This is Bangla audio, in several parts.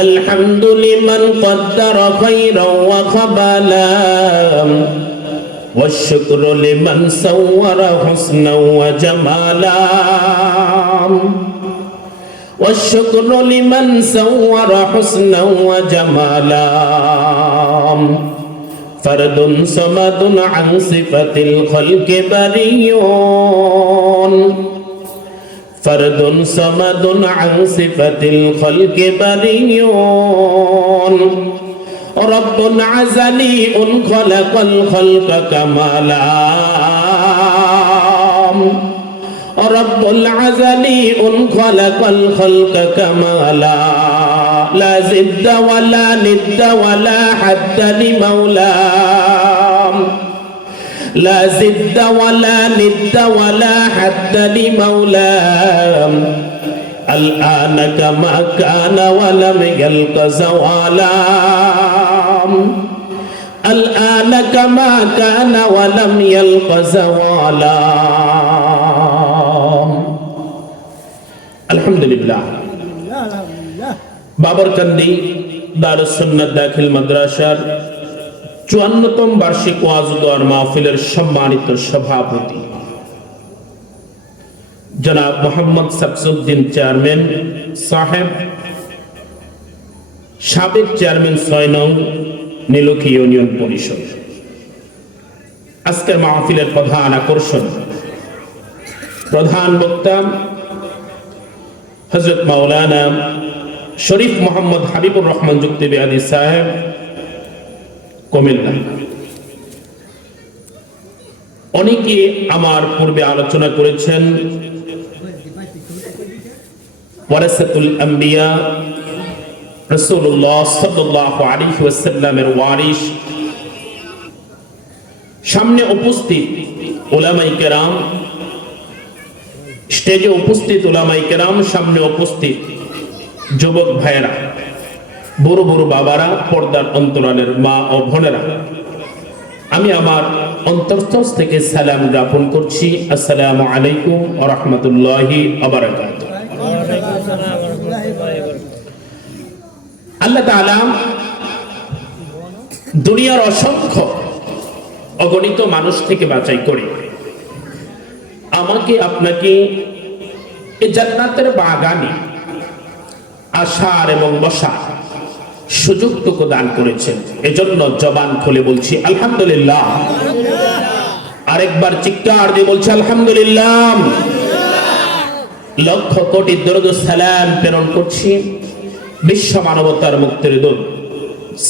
الحمد لمن قدر خيرا وقبلا والشكر لمن صور حسنا وجمالا والشكر لمن صور حسنا وجمالا فرد صمد عن صفة الخلق بريون فرد صمد عن صفة الخلق بريون. رب عزلي خلق الخلق كمالا رب العزلي خلق الخلق كمالا لا زد ولا ند ولا حد لمولاه لا زد ولا ند ولا حد لمولاه الآن كما كان ولم يلق زوالا الآن كما كان ولم يلق زوالا الحمد لله বাবরকান্দি দারুসন্নাত দাখিল মাদ্রাসার চুয়ান্নতম বার্ষিক ওয়াজুদার মাহফিলের সম্মানিত সভাপতি। জনাব মোহাম্মদ সাকসুদ্দিন চেয়ারম্যান, সাহেব, সাবেক চেয়ারম্যান ছয় নং নীলক্ষী ইউনিয়ন পরিষদ। আজকের মাহফিলের প্রধান আকর্ষণ, প্রধান বক্তা হজরত মাওলানা শরীফ মোহাম্মদ হাবিবুর রহমান যুক্তি সাহেব কুমিল্লা অনেকে আমার পূর্বে আলোচনা করেছেন ওয়ারিস সামনে উপস্থিত ওলামাই কেরাম, স্টেজে উপস্থিত ওলামাই কেরাম, সামনে উপস্থিত যুবক ভাইয়েরা। বড় বড় বাবারা, পর্দার অন্তরালের মা ও বোনেরা। আমি আমার অন্তর্স্থ থেকে সালাম জ্ঞাপন করছি। আসসালামু আলাইকুম ওয়া রাহমাতুল্লাহি আল্লাহ দুনিয়ার অসংখ্য অগণিত মানুষ থেকে বাঁচাই করে। আমাকে আপনাকে এই জান্নাতের বাগানে আসার এবং বসার সুযোগটুকু দান করেছেন। এজন্য জবান খুলে বলছি, আলহামদুলিল্লাহ। আরেকবার চিৎকার দিয়ে বলছি, আলহামদুলিল্লাহ। লক্ষ কোটি দরুদ সালাম প্রেরণ করছি বিশ্ব মানবতার মুক্তির দূত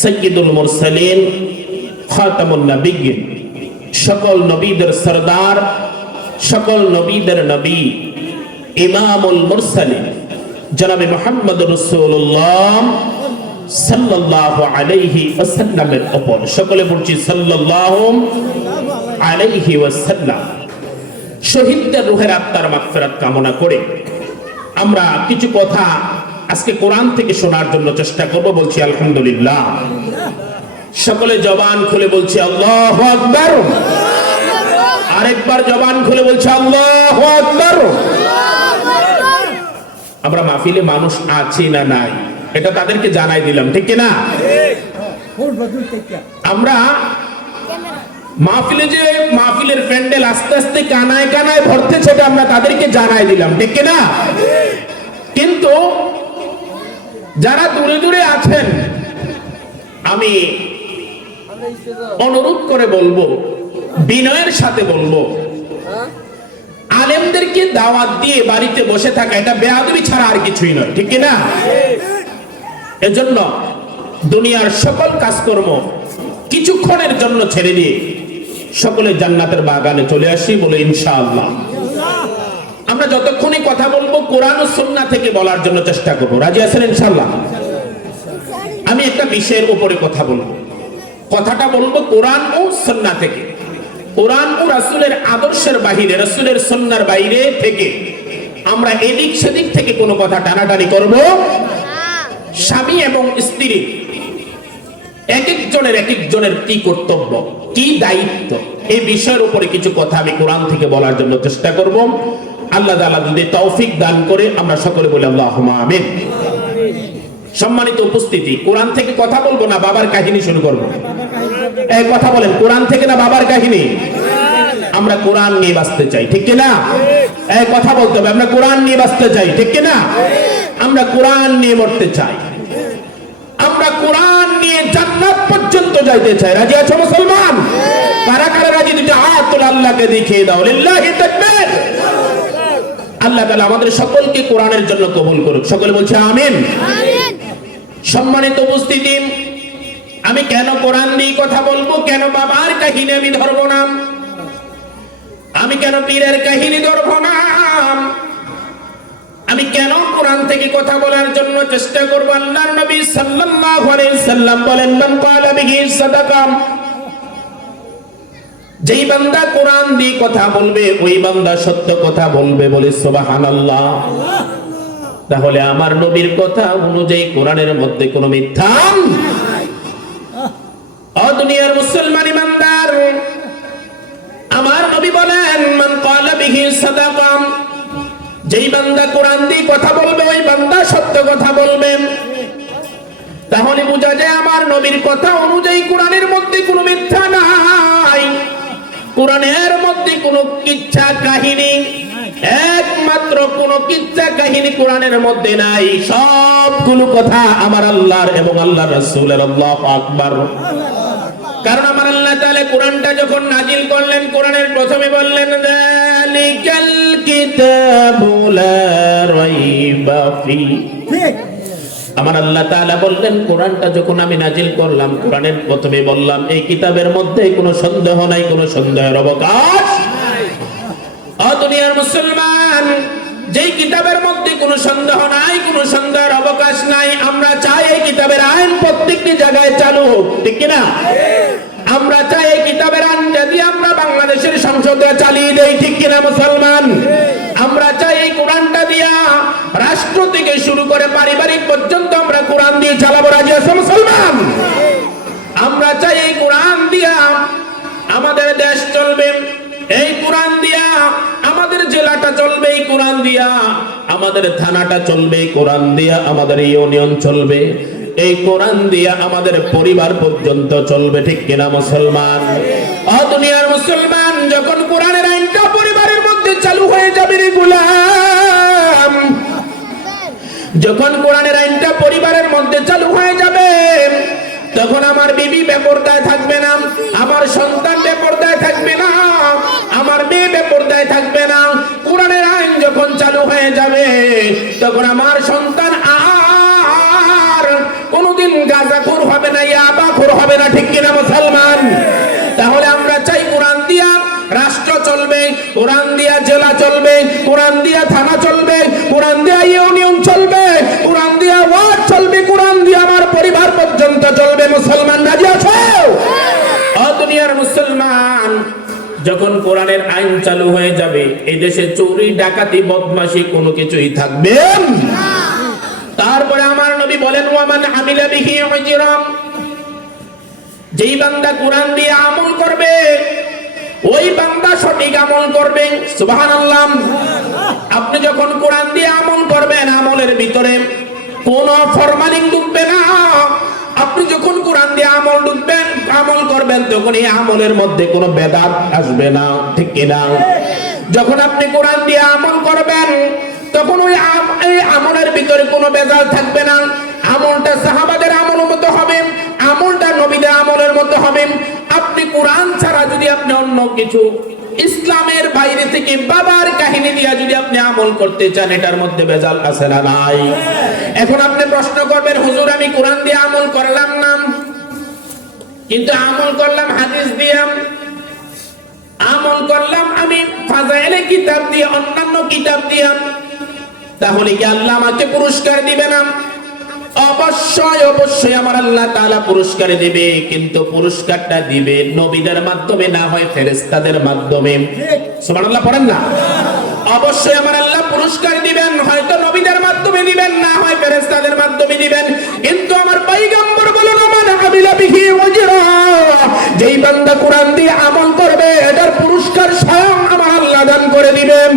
সৈয়দুল মুরসালিন, খাতামুন নবিয়্যিন। সকল নবীদের সরদার, সকল নবীদের নবী, ইমামুল মুরসালিন। জনাবে মোহাম্মদ রসুল্লাহ সকলে আত্মার কামনা করে আমরা কিছু কথা আজকে কোরআন থেকে শোনার জন্য চেষ্টা করব, বলছি আলহামদুলিল্লাহ। সকলে জবান খুলে বলছি আল্লাহু আরেকবার জবান খুলে বলছি আল্লাহু আমরা মাহফিলে মানুষ আছি না নাই? এটা তাদেরকে জানাই দিলাম, ঠিক না আমরা মাহফিলে যে মাহফিলের প্যান্ডেল আস্তে আস্তে কানায় কানায় ভরতে সেটা আমরা তাদেরকে জানাই দিলাম, ঠিক না কিন্তু যারা দূরে দূরে আছেন, আমি অনুরোধ করে বলব, বিনয়ের সাথে বলব, আলেমদেরকে দাওয়াত দিয়ে বাড়িতে বসে থাকা, এটা বেয়াদবি ছাড়া আর কিছুই নয়, ঠিক না এজন্য দুনিয়ার সকল কাজকর্ম কিছুক্ষণের জন্য ছেড়ে দিয়ে সকলে জান্নাতের বাগানে চলে আসি বলে ইনশাআল্লাহ। আমরা যতক্ষণই কথা বলব কোরআন ও সুন্নাহ থেকে বলার জন্য চেষ্টা করব। রাজি আছেন ইনশাআল্লাহ? আমি একটা বিষয়ের উপরে কথা বলব। কথাটা বলব কোরআন ও সুন্নাহ থেকে। কোরআন ও রাসূলের আদর্শের বাহিরে, রাসূলের সুন্নাহর বাইরে থেকে আমরা এদিক সেদিক থেকে কোনো কথা টানাটানি করব স্বামী এবং স্ত্রী। এক একজনের এক একজনের কি কর্তব্য, কি দায়িত্ব? এই বিষয়ের উপরে কিছু কথা আমি কোরআন থেকে বলার জন্য চেষ্টা করব। আল্লাহ তাআলা যদি তৌফিক দান করে, আমরা সকলে বলি আল্লাহুম্মা আমিন। সম্মানিত উপস্থিতি, কোরআন থেকে কথা বলব না, বাবার কাহিনী শুরু করব। এই কথা বলেন, কোরআন থেকে না বাবার কাহিনী? আমরা কোরআন নিয়ে বাঁচতে চাই, ঠিক কিনা? এই কথা বলতে হবে, আমরা কোরআন নিয়ে বাঁচতে চাই, ঠিক কিনা? আমরা কোরআন নিয়ে মরতে চাই। আমরা কোরআন নিয়ে জান্নাত পর্যন্ত যাইতে চাই। রাজি আছো মুসলমান? কারা কারা রাজি? দুটো হাত তোলা আল্লাহকে দেখিয়ে দাও। লিল্লাহি তাকবীর। আল্লাহ তাআলা আমাদের সকলকে কোরআনের জন্য কবুল করুক। সকলে বলছে আমিন। সম্মানিত উপস্থিতি আমি কেন কোরআন নিয়ে কথা বলব? কেন বাবার কাহিনী আমি ধরবো না? আমি কেন পীরের কাহিনী ধরবো না? আমি কেন কোরআন থেকে কথা বলার জন্য চেষ্টা করব? আল্লাহর নবী সাল্লাল্লাহু আলাইহি সাল্লাম বলেন, মান ক্বালা বিহি সাদাকা? যেই বান্দা কোরআন দিয়ে কথা বলবে, ওই বান্দা সত্য কথা বলবে বলে সুবহানাল্লাহ। তাহলে আমার নবীর কথা অনুযায়ী কোরআনের মধ্যে কোনো মিথ্যা ও দুনিয়ার মুসলমান ইমানদার, আমার নবী বলেন, মান ক্বালা বিহি সাদাকা? যেই বান্দা কোরআন দিয়ে কথা বলবে, ওই বান্দা সত্য কথা বলবেন তাহলে বোঝা যায় আমার নবীর কথা অনুযায়ী কোরআনের মধ্যে কোনো মিথ্যা নাই। কোরআনের মধ্যে কোনো কিচ্ছা কাহিনী, একমাত্র কোন কিচ্ছা কাহিনী কোরআনের মধ্যে নাই। সবগুলো কথা আমার আল্লাহর এবং আল্লাহ রাসূলের আল্লাহু আকবার। কারণ আমার আল্লাহ তাআলা কোরআনটা যখন নাজিল করলেন, কোরআনের প্রথমে বললেন ফি আমার আল্লাহ তাআলা বললেন, কোরআনটা যখন আমি নাজিল করলাম, কোরআনের প্রথমে বললাম, এই কিতাবের মধ্যে কোনো সন্দেহ নাই, কোনো সন্দেহের অবকাশ দুনিয়ার মুসলমান, যেই কিতাবের মধ্যে কোনো সন্দেহ নাই, কোনো সন্দেহের অবকাশ নাই, আমরা চাই এই কিতাবের আইন প্রত্যেকটি জায়গায় চালু হোক, ঠিক কিনা? আমরা চাই এই কিতাবের আইন যদি আমরা বাংলাদেশের সংসদে চালিয়ে দেই, ঠিক কিনা মুসলমান? আমরা চাই এই কোরআনটা দিয়া রাষ্ট্র থেকে শুরু করে পারিবারিক পর্যন্ত আমরা কোরআন দিয়ে চালাবো, রাজি আছে মুসলমান? আমরা চাই এই কোরআন দিয়া আমাদের দেশ চলবে, এই কোরআন দিয়া আমাদের জেলাটা চলবে, এই কোরআন দিয়া আমাদের থানাটা চলবে কোরআন দিয়া আমাদের ইউনিয়ন চলবে। এই কোরআন দিয়া আমাদের পরিবার পর্যন্ত চলবে, ঠিক কিনা মুসলমান? অ দুনিয়ার মুসলমান, যখন কোরআনের আইনটা পরিবারের মধ্যে চালু হয়ে যাবে রে গুলাম, যখন কোরআনের আইনটা পরিবারের মধ্যে চালু হয়ে যাবে, তখন আমার বিবি বেপরদায় থাকবে না, আমার সন্তান বেপরদায় থাকবে না, আমার মেয়ে বেপরদায় থাকবে না। কোরআনের আইন যখন চালু হয়ে যাবে, তখন আমার সন্তান কোনোদিন গাঁজাখোর হবে না ইয়াবাখোর হবে না, ঠিক কিনা মুসলমান? তাহলে আমরা চাই কোরআন দিয়া রাষ্ট্র চলবে, কোরআন দিয়া জেলা চলবে, কোরআন দিয়া থানা চলবে, কোরআন দিয়া ইউনিয়ন চলবে, কোরআন দিয়া ওয়ার্ড চলবে, কোরআন দিয়া আমার পরিবার পর্যন্ত চলবে। মুসলমান রাজি আছো? দুনিয়ার মুসলমান, যখন কোরআনের আইন চালু হয়ে যাবে এই দেশে চুরি, ডাকাতি, বদমাশি কোনো কিছুই থাকবে। তারপরে আমার বলেন, ওয়ামান আমিলা বিহি উজরাম। যেই বান্দা কোরআন দিয়ে আমল করবে, ওই বান্দা সঠিক আমল করবে। সুবহানাল্লাহ। আপনি যখন কোরআন দিয়ে আমল করবেন, আমলের ভিতরে কোন ফরমালিং ঢুকবে না। আপনি যখন কোরআন দিয়ে আমল ঢুকবেন আমল করবেন, তখন এই আমলের মধ্যে কোনো বেদাত আসবে না। ঠিক কিনা যখন আপনি কোরআন দিয়ে আমল করবেন, তখন ওই আমলের ভিতরে কোনো বেজাল থাকবে না। আমলটা সাহাবাদের আমল মতো হবে, আমলটা নবীদের আমলের মতো হবে। আপনি কোরআন ছাড়া যদি আপনি অন্য কিছু ইসলামের বাইরে থেকে বাবার কাহিনী দিয়া যদি আপনি আমল করতে চান, এটার মধ্যে বেজাল আছে না নাই? এখন আপনি প্রশ্ন করবেন, হুজুর, আমি কোরআন দিয়ে আমল করলাম না। কিন্তু আমল করলাম, হাদিস দিয়ে আমল করলাম, আমি ফাজাইলে কিতাব দিয়ে, অন্যান্য কিতাব দিয়ে তাহলে কি আল্লাহ আমাকে পুরস্কার দিবে না? অবশ্যই অবশ্যই আমার আল্লাহ পুরস্কার দিবে, কিন্তু পুরস্কারটা দিবে নবীদের মাধ্যমে, না হয় মাধ্যমে। পড়েন না? অবশ্যই আমার আল্লাহ পুরস্কার দিবেন, হয়তো নবীদের মাধ্যমে দিবেন, না হয় মাধ্যমে দিবেন, কিন্তু আমার যেই বান্দা দিয়ে আমল করবে, এটার পুরস্কার স্বয়ং আমার আল্লাহ দান করে দিবেন।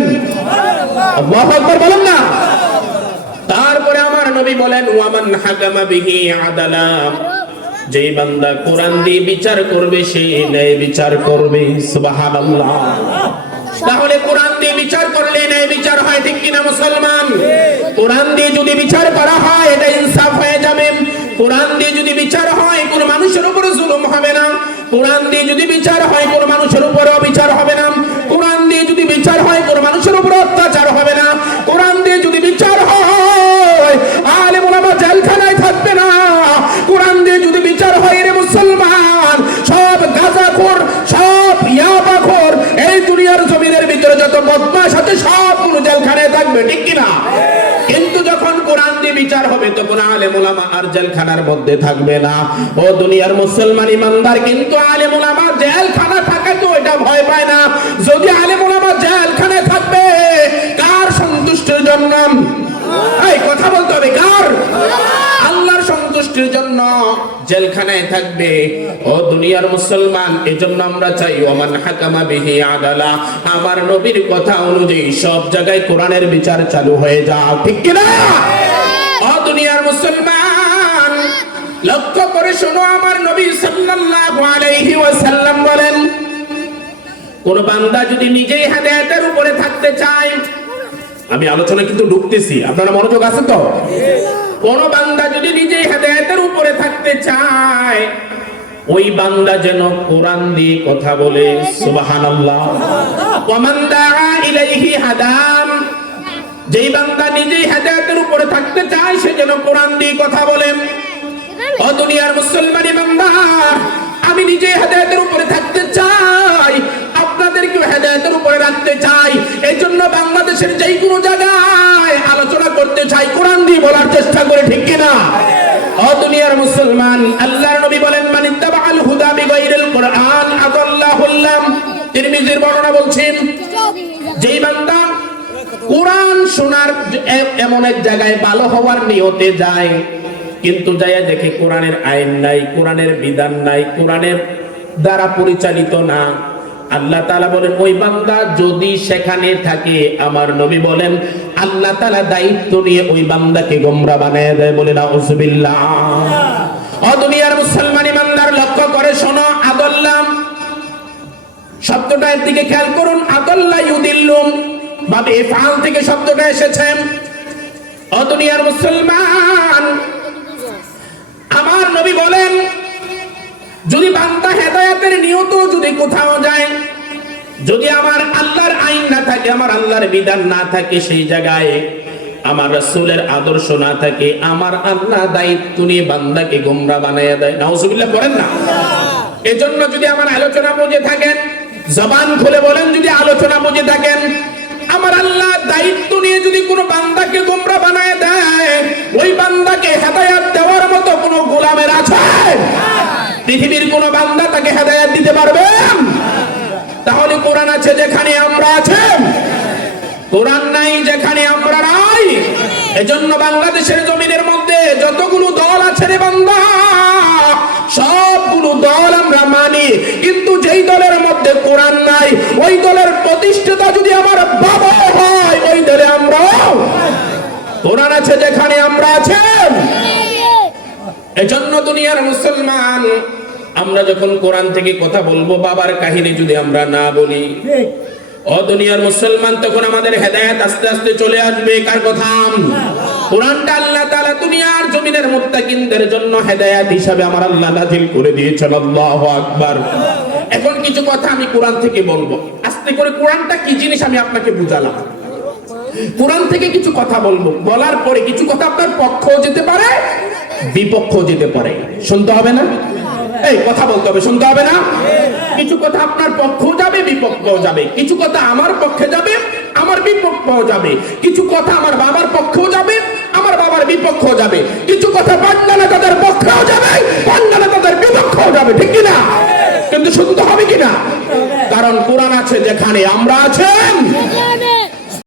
বলেন না? তারপরে আমার নবী বলেন, ওয়ামান হাকামা বিহি আদালা। যেই বান্দা কোরআন দিয়ে বিচার করবে, সে ন্যায় বিচার করবে। সুবহানাল্লাহ। তাহলে কোরআন দিয়ে বিচার করলে ন্যায় বিচার হয় ঠিক কিনা মুসলমান? কোরআন দিয়ে যদি বিচার করা হয়, এটা ইনসাফ হয়ে যাবে। কোরআন দিয়ে যদি বিচার হয়, কোন মানুষের উপরে জুলুম হবে না। কোরআন দিয়ে যদি বিচার হয়, কোন মানুষের উপরে অবিচার হবে না। কোরআন দিয়ে যদি বিচার হয়, কোন মানুষের উপরে অত্যাচার হবে না। কোরআন দিয়ে যদি বিচার বিচার হবে তখন আলে মোলামা আর জেলখানার মধ্যে থাকবে না। ও দুনিয়ার মুসলমান ইমানদার, কিন্তু আলে মোলামা জেলখানা থাকে তো এটা ভয় পায় না। যদি আলে মোলামা জেলখানায় থাকবে, কার সন্তুষ্টির জন্য? এই, কথা বলতে হবে, কার? আল্লাহর সন্তুষ্টির জন্য জেলখানায় থাকবে। ও দুনিয়ার মুসলমান, এজন্য আমরা চাই, ওমান হাকামা বিহি আদালা। আমার নবীর কথা অনুযায়ী সব জায়গায় কোরআনের বিচার চালু হয়ে যাও ঠিক কি শোনো, আমার নবী সাল্লাল্লাহু আলাইহি ওয়াসাল্লাম বলেন, কোন বান্দা যদি নিজেই হেদায়েতের উপরে থাকতে চায়, আমি আলোচনা কিন্তু ঢুকতেছি, আপনারা মনোযোগ আছে তো? কোন বান্দা যদি নিজেই হেদায়েতের উপরে থাকতে চায়, ওই বান্দা যেন কোরআন দিয়ে কথা বলে, সুবহানাল্লাহ। ওয়ামান দাআ ইলাইহি হাদাম, যেই বান্দা নিজেই হেদায়েতের উপরে থাকতে চায়, সে যেন কোরআন দিয়ে কথা বলে। ও দুনিয়ার মুসলমান ইমানদার আমি নিজে হেদায়েতের উপরে থাকতে চাই, আপনাদেরকেও হেদায়েতের উপরে রাখতে চাই। এই জন্য বাংলাদেশের যেই কোনো জায়গায় আলোচনা করতে চাই, কোরআন দিয়ে বলার চেষ্টা করে, ঠিক কিনা? ও মুসলমান, আল্লাহর নবী বলেন, মান ইত্তাবাআল হুদা বিগাইরিল কোরআন আদাল্লাহুল্লাম তিরমিজির বর্ণনা বলছেন, যেই বান্দা কোরআন শোনার এমন এক জায়গায় ভালো হওয়ার নিয়তে যায় কিন্তু যাইয়া দেখে কোরআনের আইন নাই কোরআনের বিধান নাই কোরআনের দ্বারা পরিচালিত না। আল্লাহ তাআলা বলেন ওই বান্দা যদি সেখানে থাকে আমার নবী বলেন আল্লাহ তালা দায়িত্ব নিয়ে ওই বান্দাকে গোমরা বানায় দেয় বলে না উজবিল্লাহ ও দুনিয়ার মুসলমান ইমানদার লক্ষ্য করে শোনো আদল্লাম শব্দটার দিকে খেয়াল করুন আদল্লা ইউদিল্লুম। বাবে ফাল থেকে শব্দটা এসেছে। ও দুনিয়ার মুসলমান আমার নবী বলেন, যদি বান্দা হেদায়াতের নিয়ত যদি কোথাও যায়, যদি আমার আল্লাহর আইন না থাকে, আমার আল্লাহর বিধান না থাকে সেই জায়গায়, আমার রাসূলের আদর্শ না থাকে, আমার আল্লাহ দায়িত্ব নিয়ে বান্দাকে গোমরা বানাইয়া দেয়। নাউজুবিল্লাহ করেন না? এজন্য যদি আমার আলোচনা বুঝে থাকেন, জবান খুলে বলেন, যদি আলোচনা বুঝে থাকেন আমার আল্লাহ দায়িত্ব নিয়ে যদি কোনো বান্দাকে গোমরা বানায় দেয়, ওই বান্দাকে হেদায়াত দেওয়ার মতো কোনো গোলামের আছে? পৃথিবীর কোন বান্দা তাকে হেদায়াত দিতে পারবে? তাহলে কোরআন আছে যেখানে আমরা আছেন কোরআন নাই যেখানে আমরা নাই। এজন্য বাংলাদেশের জমিনের মধ্যে যতগুলো দল আছে রে বান্দা সবগুলো দল আমরা মানি। কিন্তু যেই দলের মধ্যে কোরআন নাই ওই দলের প্রতিষ্ঠাতা যদি আমার বাবা হয় ওই দলে আমরা কোরআন আছে যেখানে আমরা আছেন এজন্য দুনিয়ার মুসলমান আমরা যখন কোরআন থেকে কথা বলব বাবার কাহিনী যদি আমরা না বলি ও দুনিয়ার মুসলমান তখন আমাদের হেদায়েত আস্তে আস্তে চলে আসবে কার কথা? কোরআনটা আল্লাহ তাআলা দুনিয়ার জমিনের মুত্তাকিনদের জন্য হেদায়েত হিসাবে আমার আল্লাহ করে দিয়েছেন, আল্লাহু আকবার। এখন কিছু কথা আমি কোরআন থেকে বলব। আস্তে করে কোরআনটা কি জিনিস আমি আপনাকে বুঝালাম। কোরআন থেকে কিছু কথা বলব। বলার পরে কিছু কথা আপনার পক্ষও যেতে পারে, বিপক্ষও যেতে পারে। শুনতে হবে না? এই, কথা বলতে হবে, শুনতে হবে না? কিছু কথা আপনার পক্ষও যাবে, বিপক্ষও যাবে। কিছু কথা আমার পক্ষে যাবে আমার বিপক্ষও যাবে। কিছু কথা আমার বাবার পক্ষেও যাবে, আমার বাবার বিপক্ষেও যাবে। কিছু কথা পান্ডালে তাদের পক্ষেও যাবে পান্ডালে তাদের বিপক্ষেও যাবে, ঠিক কিনা? কিন্তু শুনতে হবে কিনা? কারণ কোরআন আছে যেখানে আমরা আছেন।